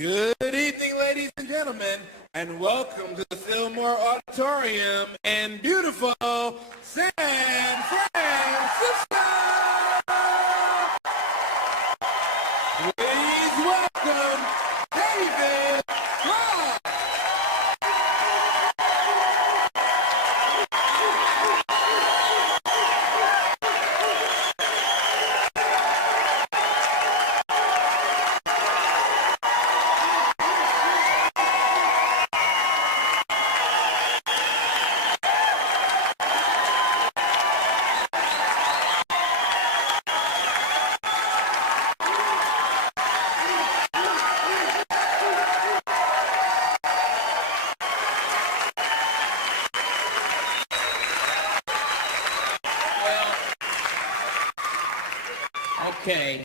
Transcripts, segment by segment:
Good evening, ladies and gentlemen, and welcome to the Fillmore Auditorium in beautiful San Francisco. Please welcome David Cross. Okay.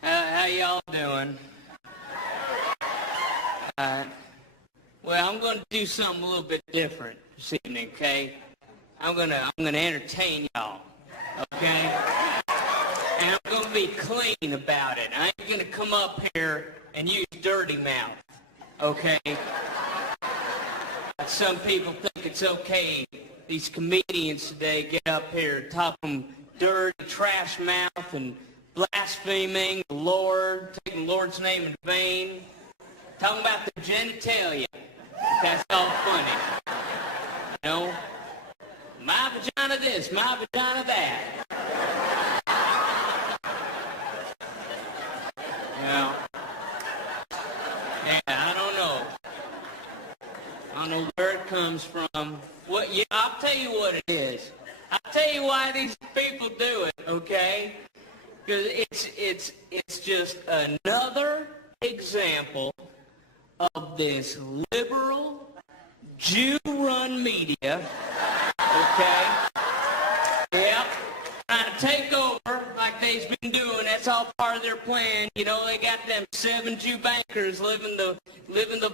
How y'all doing? Well, I'm going to do something a little bit different this evening, okay? I'm gonna entertain y'all, okay? And I'm gonna be clean about it. I ain't gonna come up here and use dirty mouth, okay? Some people think it's okay. These comedians today get up here talking dirty, trash mouth and blaspheming the Lord, taking the Lord's name in vain, talking about the genitalia. That's all funny. You know, my vagina this, my vagina that. Yeah, I don't know where it comes from. I'll tell you what it is. I'll tell you why these people do it, okay? Because it's just another example of this liberal, Jew-run media, okay? Yep, trying to take over like they've been doing. That's all part of their plan. You know, they got them 7 Jew bankers living the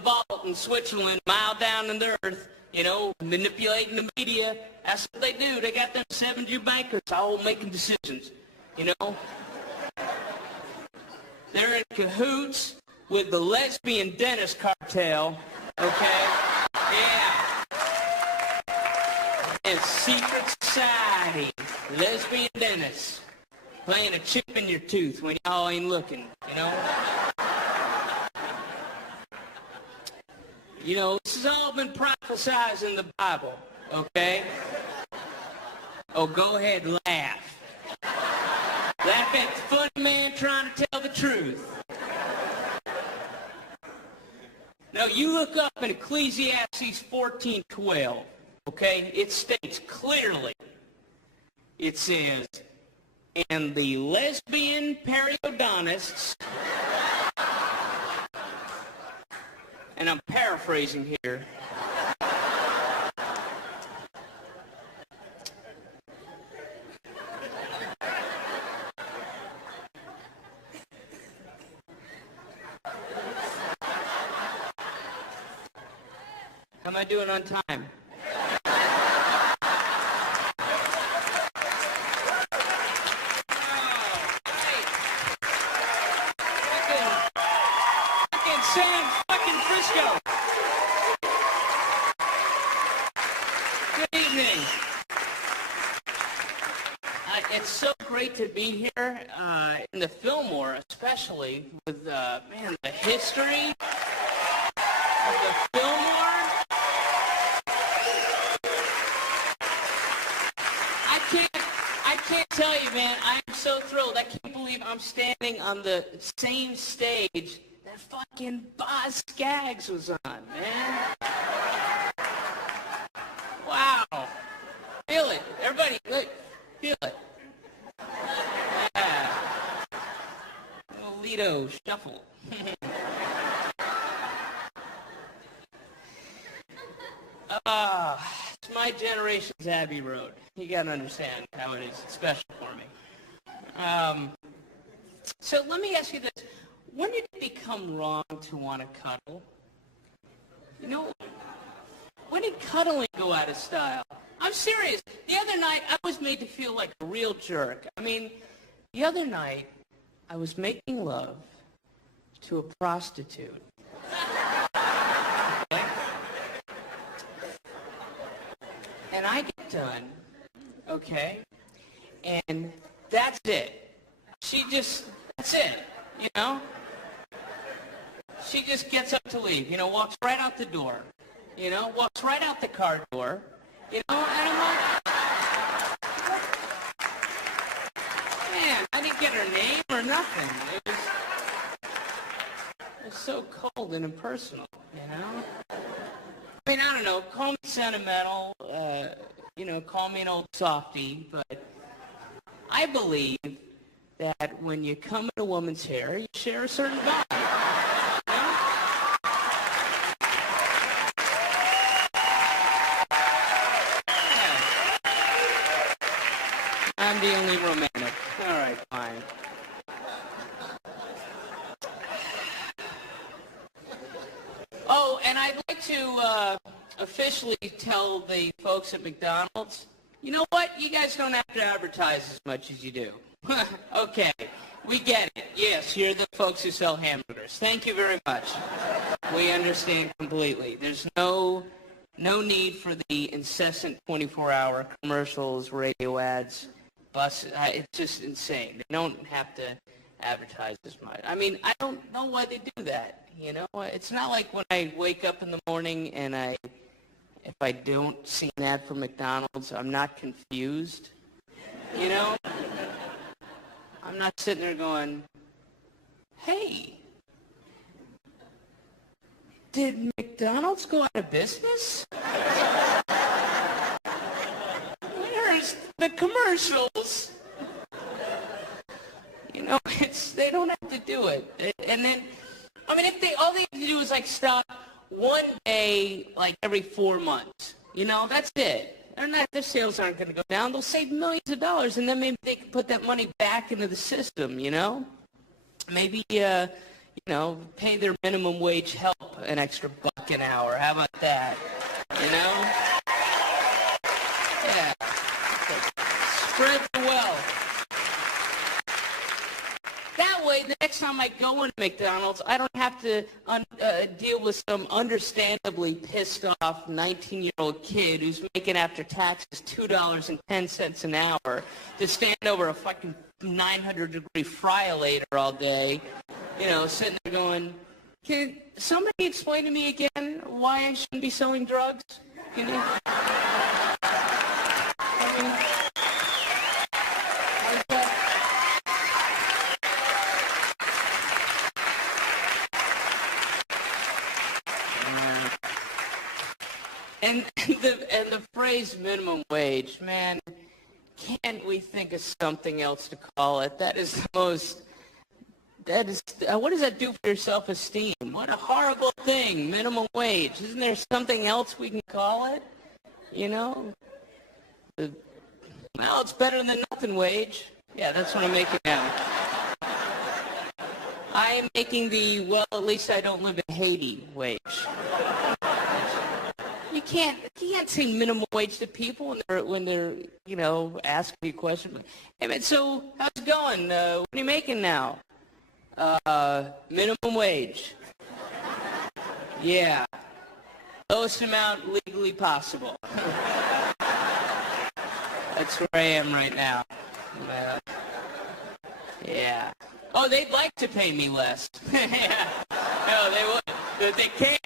vault in Switzerland, mile down in the earth. You know, manipulating the media. That's what they do. They got them 7 Jew bankers all making decisions. You know? They're in cahoots with the lesbian dentist cartel. Okay? Yeah. And secret society. Lesbian dentists. Playing a chip in your tooth when y'all ain't looking. You know? You know, this has all been prophesied in the Bible, okay? Oh, go ahead, laugh. Laugh at the funny man trying to tell the truth. Now, you look up in Ecclesiastes 14:12, okay? It states clearly, it says, and the lesbian periodontists, and I'm paraphrasing here, how am I doing on time? San fucking Frisco. Good evening. It's so great to be here in the Fillmore, especially with the history of the Fillmore. I can't tell you, man. I'm so thrilled. I can't believe I'm standing on the same stage that fucking Boz Scaggs was on, man. Wow. Feel it. Everybody, look. Feel it. Yeah. Little Lido shuffle. It's my generation's Abbey Road. You gotta understand how it is. It's special for me. So let me ask you this. When did it become wrong to want to cuddle? You know, when did cuddling go out of style? I'm serious. The other night, I was made to feel like a real jerk. I mean, The other night, I was making love to a prostitute. Okay? And I get done, okay? And that's it. That's it, you know? She just gets up to leave, walks right out the door, walks right out the car door, and I'm like, man, I didn't get her name or nothing. It was so cold and impersonal, I mean, I don't know, call me sentimental, call me an old softie, but I believe that when you come in a woman's hair, you share a certain value. I'm the only romantic. All right, fine. Oh, and I'd like to officially tell the folks at McDonald's, you know what? You guys don't have to advertise as much as you do. Okay, we get it. Yes, you're the folks who sell hamburgers. Thank you very much. We understand completely. There's no need for the incessant 24-hour commercials, radio ads, buses. It's just insane. They don't have to advertise as much. I mean, I don't know why they do that, It's not like when I wake up in the morning and if I don't see an ad for McDonald's, I'm not confused, I'm not sitting there going, hey, did McDonald's go out of business? Where's the commercials? They don't have to do it. And then, I mean, all they have to do is stop one day, every 4 months. That's it. Their sales aren't going to go down. They'll save millions of dollars, and then maybe they can put that money back into the system, Maybe, pay their minimum wage help an extra $1 an hour. How about that? Yeah. Spread the wealth. That way, the next time I go into McDonald's, I don't have to deal with some understandably pissed off 19-year-old kid who's making after taxes $2.10 an hour to stand over a fucking 900-degree fryer-later all day, sitting there going, can somebody explain to me again why I shouldn't be selling drugs? And the phrase minimum wage, man, can't we think of something else to call it? What does that do for your self-esteem? What a horrible thing, minimum wage. Isn't there something else we can call it? Well, it's better than nothing wage. Yeah, that's what I'm making now. I am making at least I don't live in Haiti wage. You can't say minimum wage to people when they're asking you questions. Hey man, so how's it going? What are you making now? Minimum wage. Yeah. Lowest amount legally possible. That's where I am right now. Yeah. Oh, they'd like to pay me less. Yeah. No, they would. But they can't.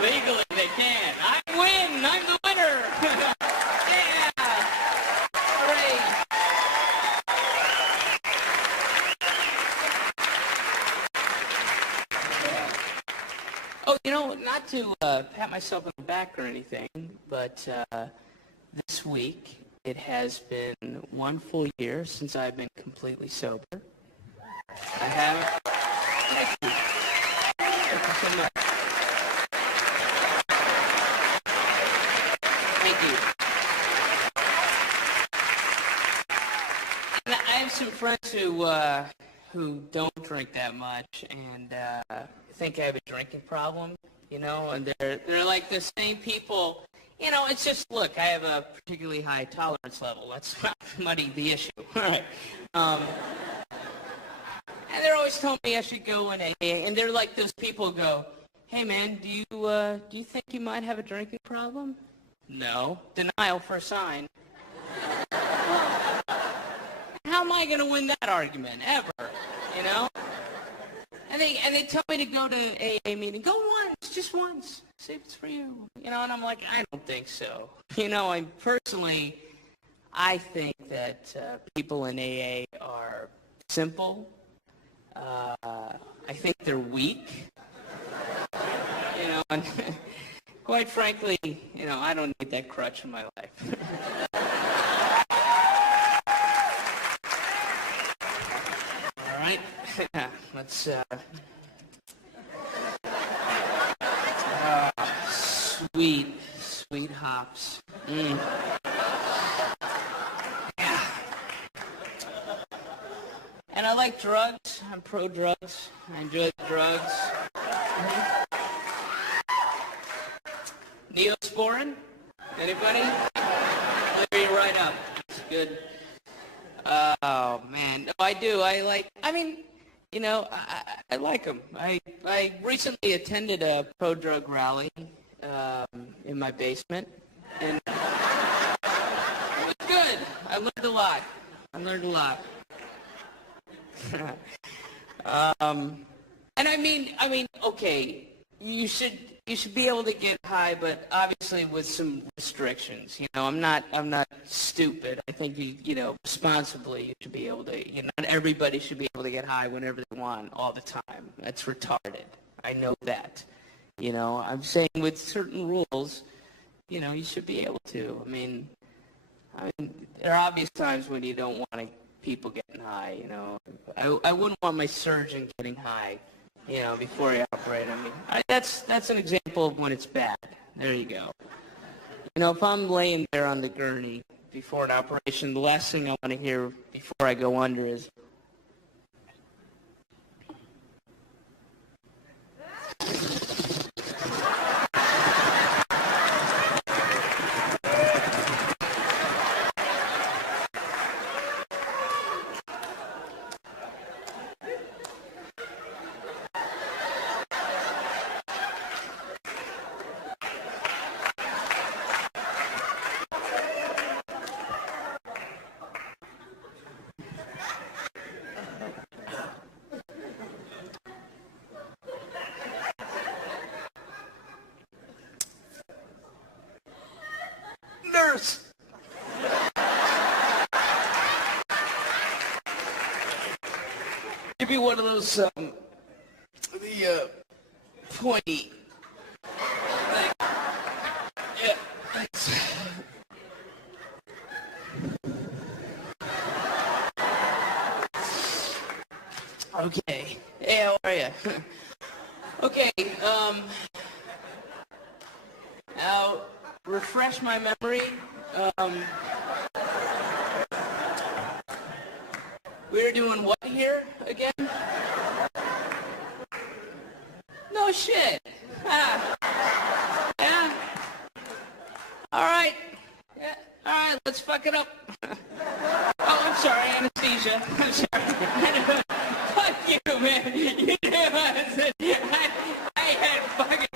Legally, they can't. I win. I'm the winner. Yeah. Great. Oh, not to pat myself on the back or anything, but this week it has been 1 full year since I've been completely sober. I have. Thank you. Thank you so much. Thank you. And I have some friends who don't drink that much and think I have a drinking problem, and they're like the same people You know, it's just, look, I have a particularly high tolerance level. Let's not muddy the issue. All right. And they're always telling me I should go in AA, and they're like those people who go, hey, man, do you think you might have a drinking problem? No. Denial for a sign. How am I going to win that argument, ever, you know? And they tell me to go to AA meeting. Go once, just once. See if it's for you. You know, and I'm like, I don't think so. You know, I think that people in AA are simple. I think they're weak. You know, and quite frankly, you know, I don't need that crutch in my life. All right, let's, sweet hops. Yeah. And I like drugs. I'm pro-drugs. I enjoy the drugs. Neosporin? Anybody? Clear you right up. It's good. Oh, man. No, I do. I like them. I recently attended a pro-drug rally in my basement. And it was good. I learned a lot. And I mean, okay, you should be able to get high, but obviously with some restrictions. You know, I'm not stupid. I think you know, responsibly, you should be able to. You know, not everybody should be able to get high whenever they want all the time. That's retarded. I know that. You know, I'm saying with certain rules, you know, you should be able to. I mean, there are obvious times when you don't want people getting high. You know, I wouldn't want my surgeon getting high. You know, before I operate. I mean, that's an example of when it's bad. There you go. You know, if I'm laying there on the gurney before an operation, the last thing I want to hear before I go under is, nurse! Give me one of those, the pointy. Yeah, thanks. Okay. Hey, how are you? Okay, now, refresh my memory. We were doing what here again? No shit. Yeah. All right. Yeah. All right, let's fuck it up. Oh, I'm sorry, anesthesia. I'm sorry. Fuck you, man. You knew I had fucking...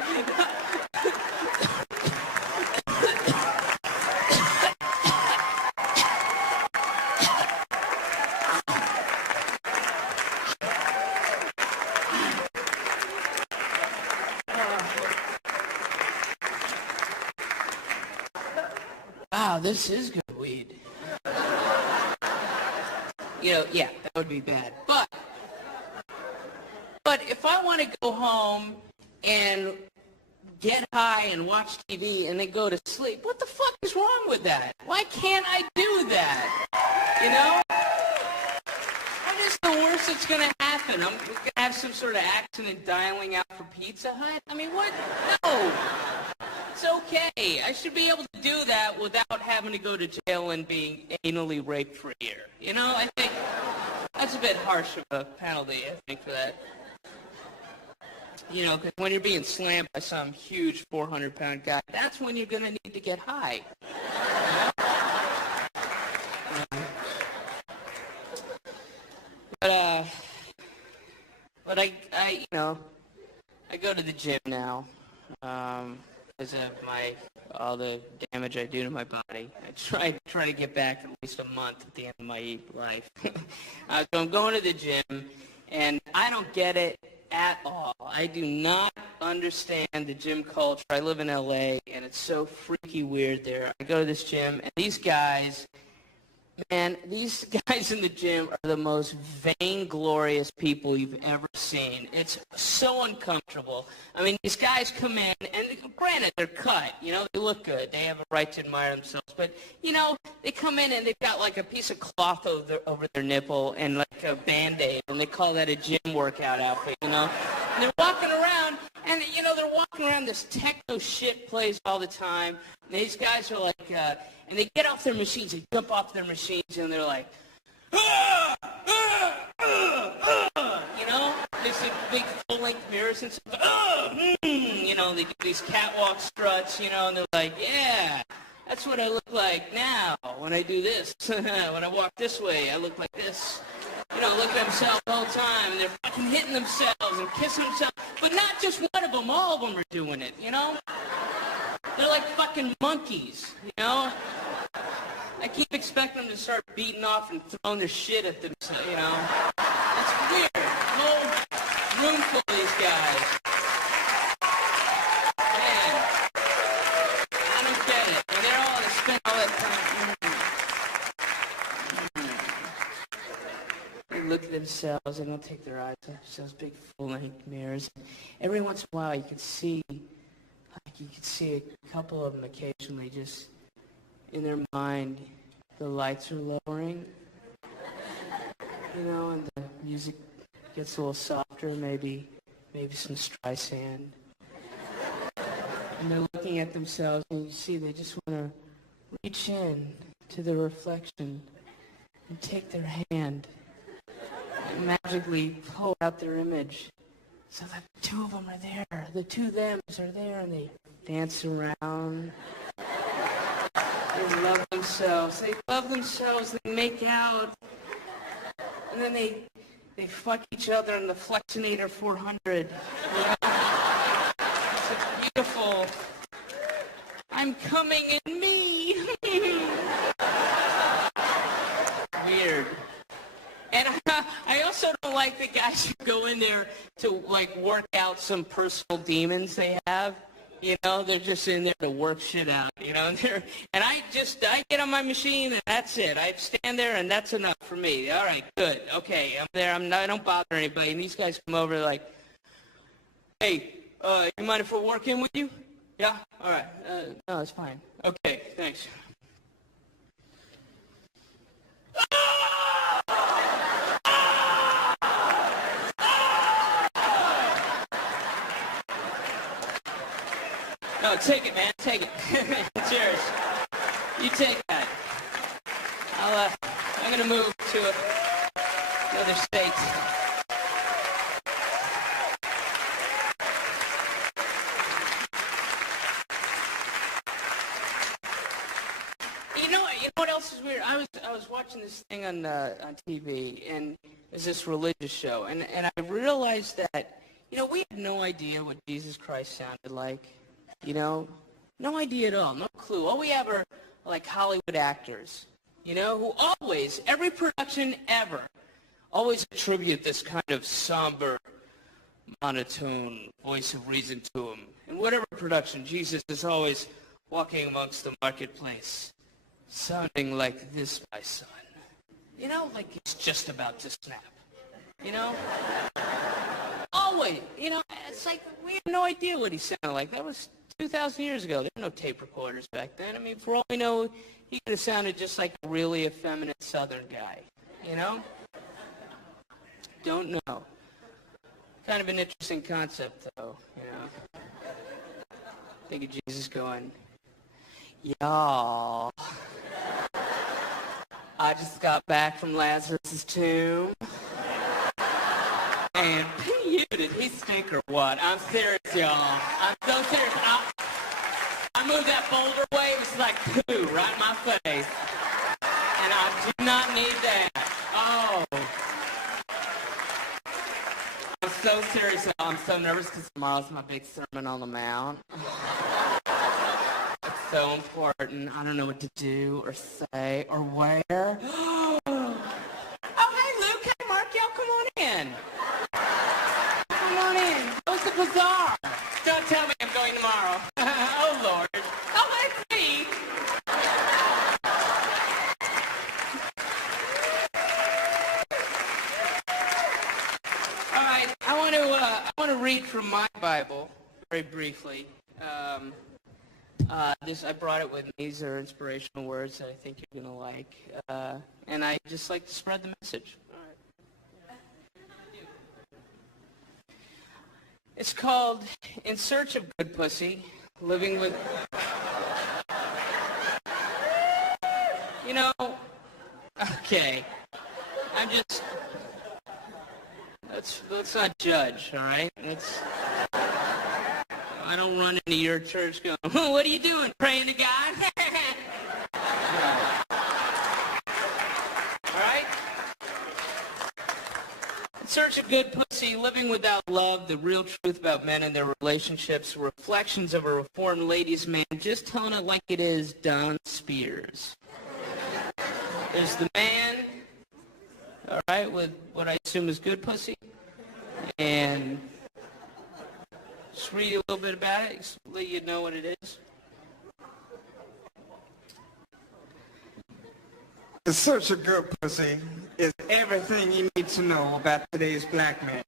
Wow, this is good weed. You know, yeah, that would be bad. But if I want to go home and get high and watch TV and then go to sleep, what the fuck is wrong with that? Why can't I do that? You know? What is the worst that's going to happen? I'm going to have some sort of accident dialing out for Pizza Hut? I mean, what? No. It's okay. I should be able to do that without having to go to jail and being anally raped for a year. You know, I think that's a bit harsh of a penalty, I think, for that. You know, because when you're being slammed by some huge 400-pound guy, that's when you're going to need to get high. But I go to the gym now because of all the damage I do to my body. I try to get back at least a month at the end of my life. So I'm going to the gym, and I don't get it at all. I do not understand the gym culture. I live in LA, and it's so freaky weird there. I go to this gym, and these guys in the gym are the most vainglorious people you've ever seen. It's so uncomfortable. I mean, these guys come in, and granted, they're cut. You know, they look good. They have a right to admire themselves. But, you know, they come in, and they've got, like, a piece of cloth over their nipple and, like, a Band-Aid, and they call that a gym workout outfit, you know? And they're walking around, and, you know, they're walking around, this techno shit plays all the time. And these guys are like, and they get off their machines, they jump off their machines, and they're like, you know, there's big full-length mirrors and stuff, you know, they do these catwalk struts, you know, and they're like, yeah, that's what I look like now when I do this. When I walk this way, I look like this. You know, look at themselves the whole time, and they're fucking hitting themselves and kissing themselves, but not just one of them, all of them are doing it, you know? They're like fucking monkeys, you know? I keep expecting them to start beating off and throwing their shit at themselves, you know? It's weird. The whole room full of these guys. Man, I don't get it. And they're all, they spend all that time. They look at themselves, they don't take their eyes off themselves, big full-length mirrors. Every once in a while you can see a couple of them occasionally just in their mind, the lights are lowering, you know, and the music gets a little softer, maybe some Streisand. And they're looking at themselves, and you see they just want to reach in to the reflection and take their hand and magically pull out their image. So the two of them are there. The two thems are there, and they dance around. They love themselves. They make out. And then they fuck each other in the Flexinator 400. You know? It's a beautiful, I'm coming in me. Weird. And I also don't like the guys who go in there to, like, work out some personal demons they have. You know, they're just in there to work shit out, you know. And I get on my machine, and that's it. I stand there, and that's enough for me. All right, good. Okay, I'm there. I don't bother anybody. And these guys come over like, hey, you mind if I work in with you? Yeah? All right. No, it's fine. Okay, thanks. No, take it, man. Take it. It's yours. You take that. I'm going to move to another state. You know what else is weird? I was watching this thing on TV, and it's this religious show, and I realized that, you know, we had no idea what Jesus Christ sounded like. You know, no idea at all, no clue. All we have are, like, Hollywood actors, you know, who always, every production ever, always attribute this kind of somber, monotone voice of reason to him. In whatever production, Jesus is always walking amongst the marketplace, sounding like this, my son. You know, like he's just about to snap, you know? Always, you know, it's like we had no idea what he sounded like. That was 2,000 years ago. There were no tape recorders back then. I mean, for all we know, he could have sounded just like a really effeminate Southern guy, you know? Don't know. Kind of an interesting concept, though, you know? Think of Jesus going, y'all, I just got back from Lazarus' tomb, and you Did he stink or what? I'm serious, y'all. I'm so serious. I moved that boulder away. It was like poo right in my face. And I do not need that. Oh. I'm so serious. I'm so nervous because tomorrow's my big Sermon on the Mount. It's so important. I don't know what to do or say or wear. Oh, hey, Luke. Hey, Mark. Y'all come on in. Come on in. How's the bazaar? Don't tell me I'm going tomorrow. Oh, Lord. Oh, let's see. All right. I want to read from my Bible very briefly. I brought it with me. These are inspirational words that I think you're going to like. And I just like to spread the message. It's called In Search of Good Pussy, Living with... You know, okay, let's not judge, all right? I don't run into your church going, oh, what are you doing, praying to God? All right? In Search of Good Pussy, Living Without Love, the real truth about men and their relationships, reflections of a reformed ladies' man, just telling it like it is, Don Spears. There's the man, all right, with what I assume is good pussy, and just read a little bit about it, just let you know what it is. The Search of Good Pussy is everything you need to know about today's black man.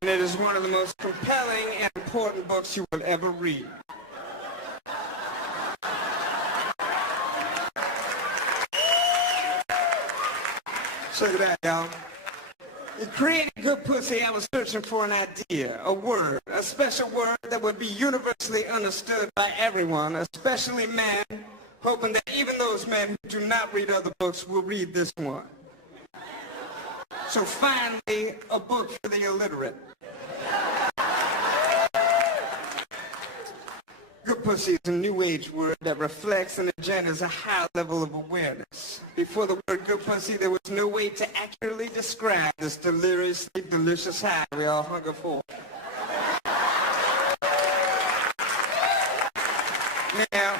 And it is one of the most compelling and important books you will ever read. Check it out, y'all. In creating Good Pussy, I was searching for an idea, a word, a special word that would be universally understood by everyone, especially men, hoping that even those men who do not read other books will read this one. So finally, a book for the illiterate. Good pussy is a new age word that reflects and engenders a high level of awareness. Before the word good pussy, there was no way to accurately describe this deliriously delicious high we all hunger for. Now,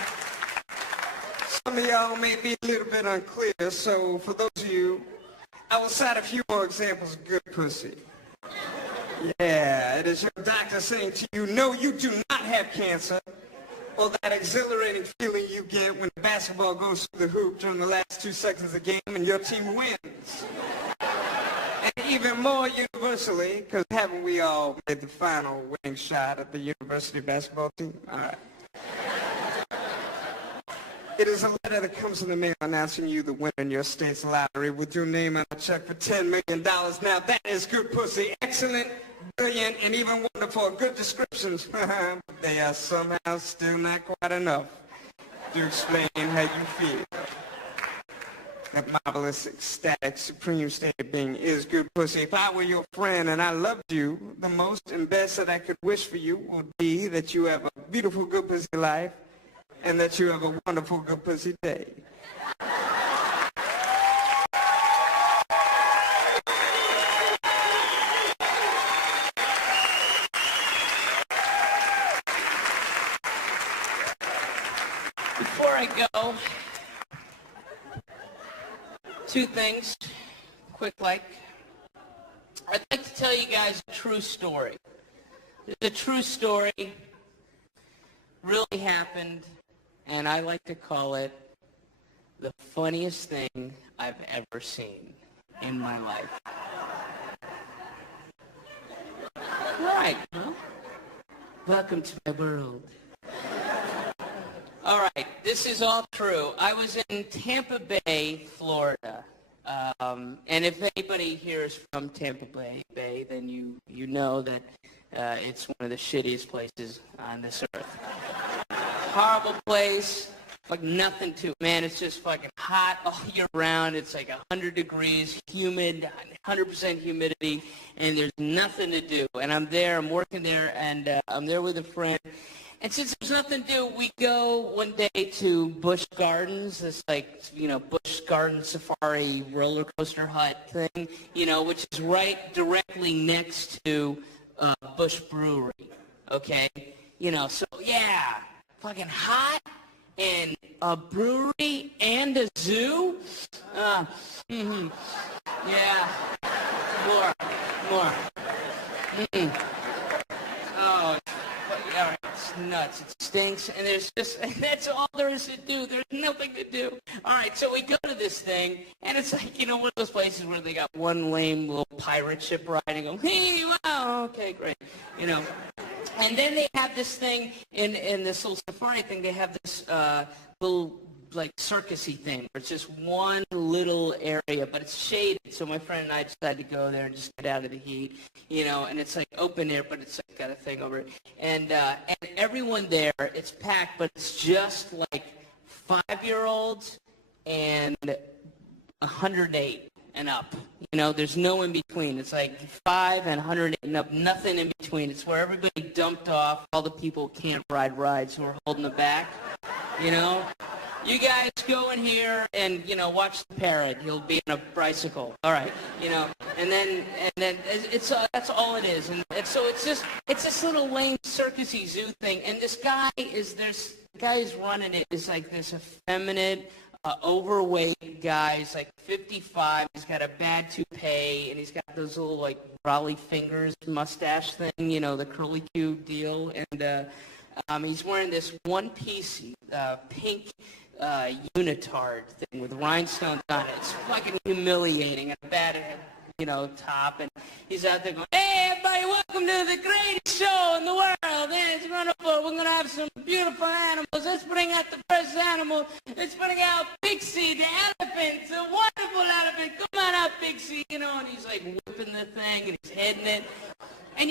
some of y'all may be a little bit unclear, so for those of you, I will cite a few more examples of good pussy. Yeah, it is your doctor saying to you, no, you do not have cancer. Or that exhilarating feeling you get when the basketball goes through the hoop during the last 2 seconds of the game and your team wins. And even more universally, because haven't we all made the final winning shot at the university basketball team? All right. It is a letter that comes in the mail announcing you the winner in your state's lottery with your name on a check for $10 million. Now that is good pussy. Excellent, brilliant, and even wonderful. Good descriptions. But they are somehow still not quite enough to explain how you feel. That marvelous, ecstatic, supreme state of being is good pussy. If I were your friend and I loved you, the most and best that I could wish for you would be that you have a beautiful good pussy life and that you have a wonderful good pussy day. Before I go, two things, quick like. I'd like to tell you guys a true story. It's a true story, really happened, and I like to call it the funniest thing I've ever seen in my life. Right, well, welcome to my world. All right, this is all true. I was in Tampa Bay, Florida. And if anybody here is from Tampa Bay, then you know that it's one of the shittiest places on this earth. Horrible place, Like nothing to it, man. It's just fucking hot all year round. It's like 100 degrees, humid, 100% humidity, and there's nothing to do. And I'm there, I'm working there, and I'm there with a friend. And since there's nothing to do, we go one day to Busch Gardens, this like, Busch Garden Safari roller coaster hut thing, which is right directly next to Busch Brewery, okay? So yeah, fucking hot. And a brewery and a zoo? Yeah. More. Oh, all right, it's nuts. It stinks, and that's all there is to do. There's nothing to do. All right, so we go to this thing, and it's like, one of those places where they got one lame little pirate ship ride and go, hey, wow, okay, great, And then they have this thing in this little safari thing. They have this little like circusy thing where it's just one little area, but it's shaded. So my friend and I decided to go there and just get out of the heat, And it's like open air, but it's like got a thing over it. And everyone there, it's packed, but it's just like 5-year-olds and 108 and up. There's no in between. It's like 5 and 108 and up, nothing in between. It's where everybody dumped off, all the people who can't ride rides who are holding the back, You guys go in here and, watch the parrot. He'll be on a bicycle. All right, and then it's that's all it is. And so it's this little lame circusy zoo thing. And this guy the guy who's running it is like this effeminate, overweight guy. He's like 55. He's got a bad toupee, and he's got those little like Raleigh fingers mustache thing, the curly Q deal. And he's wearing this one-piece pink unitard thing with rhinestones on it. It's fucking humiliating. And a bad top, and he's out there going, hey, everybody, welcome to the greatest show in the world. It's wonderful. We're going to have some beautiful animals. Let's bring out the first animal. Let's bring out Pixie, the elephant. It's a wonderful elephant. Come on out, Pixie. And he's like whipping the thing, and he's hitting it. And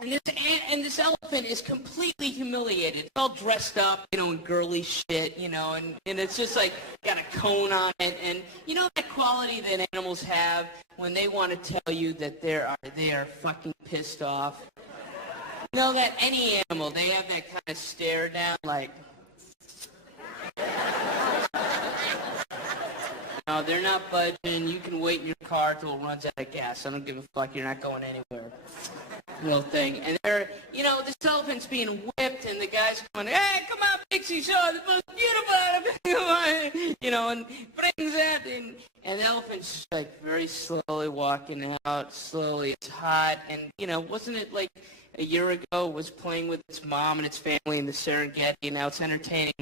and this elephant is completely humiliated. It's all dressed up, in girly shit, and it's just like got a cone on it. And that quality that animals have when they want to tell you that they are fucking pissed off. That any animal, they have that kind of stare down, like. No, they're not budging. You can wait in your car till it runs out of gas. I don't give a fuck. You're not going anywhere. Little thing. And this elephant's being whipped, and the guy's going, hey, come on, Pixie, show us the most beautiful elephant, and brings that, and the elephant's just like very slowly walking out, slowly. It's hot, and, wasn't it like a year ago was playing with its mom and its family in the Serengeti, now it's entertaining,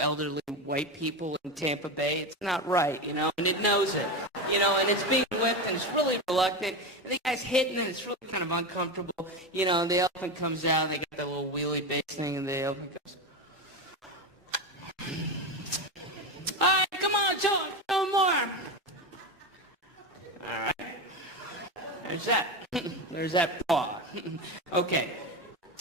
elderly white people in Tampa Bay. It's not right, and it knows it, and it's being whipped, and it's really reluctant, and the guy's hitting it, and it's really kind of uncomfortable, and the elephant comes out, and they got that little wheelie bass thing, and the elephant goes, all right, come on, show more. All right. There's that. There's that paw. Okay.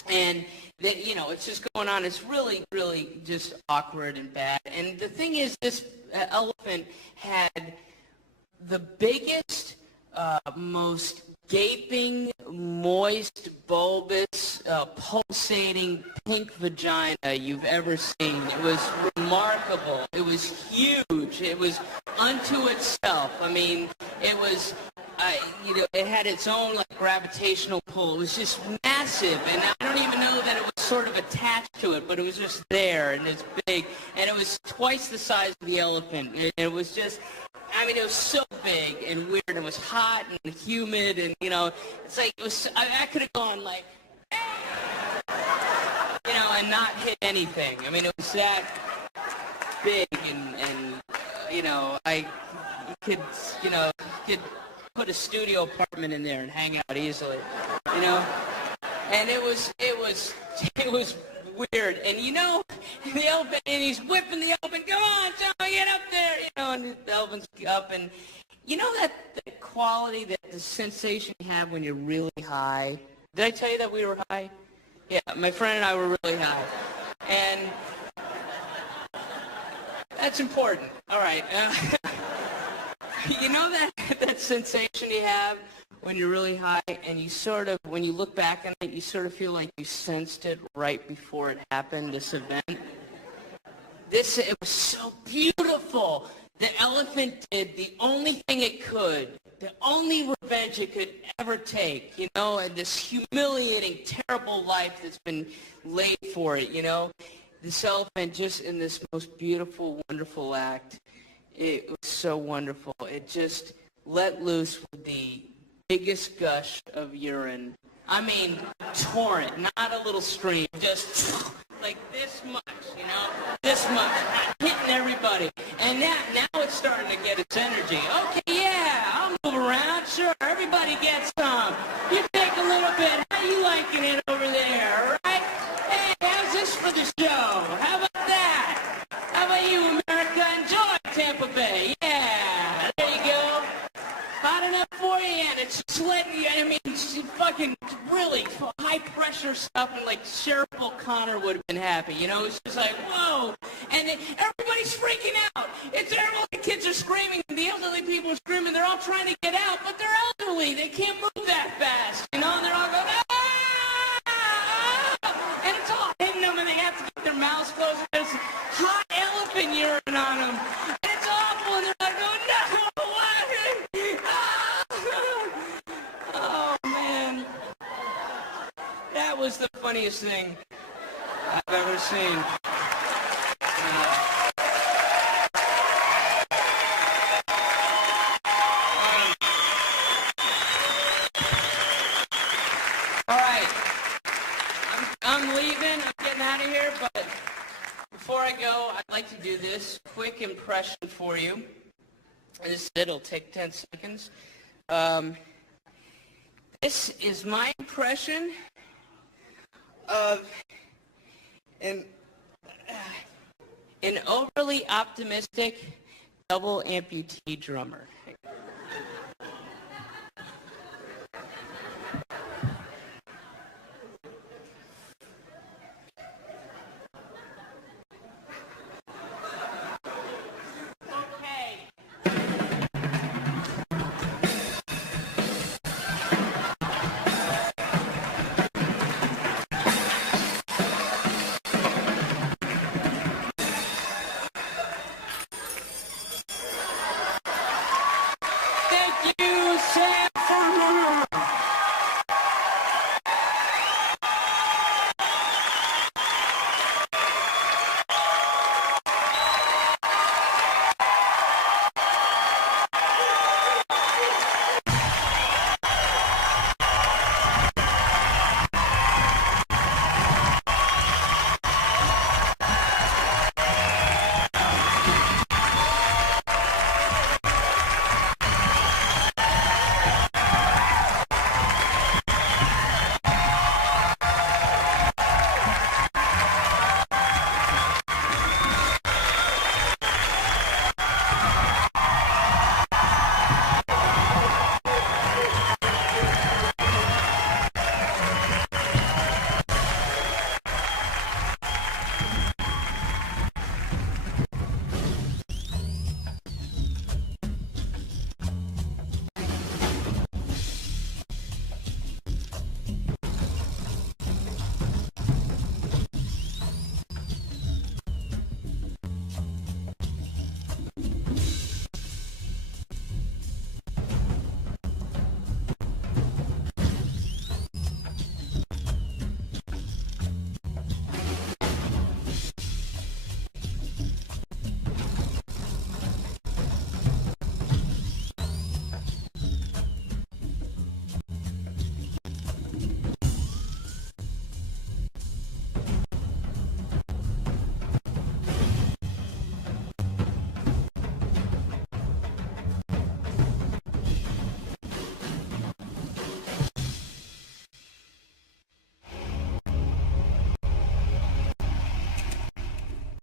And then, it's just going on. It's really, really just awkward and bad. And the thing is, this elephant had the biggest, most gaping, moist, bulbous, pulsating pink vagina you've ever seen. It was remarkable. It was huge. It was unto itself. I mean, it was... it had its own like gravitational pull. It was just massive, and I don't even know that it was sort of attached to it, but it was just there, and it's big, and it was twice the size of the elephant. It was just, it was so big and weird. It was hot and humid, and it's like it was. I could have gone like, and not hit anything. It was that big, and I could, put a studio apartment in there and hang out easily, and it was weird, and the elephant, and he's whipping the elephant, come on, Johnny, get up there, and the elephant's up, and that the quality, that the sensation you have when you're really high. Did I tell you that we were high? Yeah, my friend and I were really high, and that's important. All right. You know that sensation you have when you're really high and you sort of, when you look back on it, you sort of feel like you sensed it right before it happened, this event? It was so beautiful. The elephant did the only thing it could, the only revenge it could ever take, you know, and this humiliating, terrible life that's been laid for it, you know. This elephant just in this most beautiful, wonderful act, it was so wonderful. It just let loose with the biggest gush of urine. I mean, torrent, not a little stream, just like this much, you know, this much, hitting everybody. And now it's starting to get its energy. Okay, yeah, I'll move around, sure, everybody gets some. You take a little bit, how you liking it over there, all right? Hey, how's this for the show? How about that? How about you, America? Enjoy Tampa Bay, yeah, there you go. Hot enough for you, and it's just letting you, I mean, it's fucking really high-pressure stuff, and like Sheriff O'Connor would have been happy, you know? It's just like, whoa, and then everybody's freaking out. It's terrible, the kids are screaming, the elderly people are screaming, they're all trying to get out, but they're elderly, they can't move that fast, you know? And they're all going, ah! And it's all hitting them, and they have to keep their mouths closed, and there's hot elephant urine on them, and it's awful, and they're like, oh, no! Oh, man. That was the funniest thing I've ever seen. All right. I'm leaving. I'm getting out of here, but before I go, I'd like to do this quick impression for you. It'll take 10 seconds. This is my impression of an overly optimistic double amputee drummer. Thank you.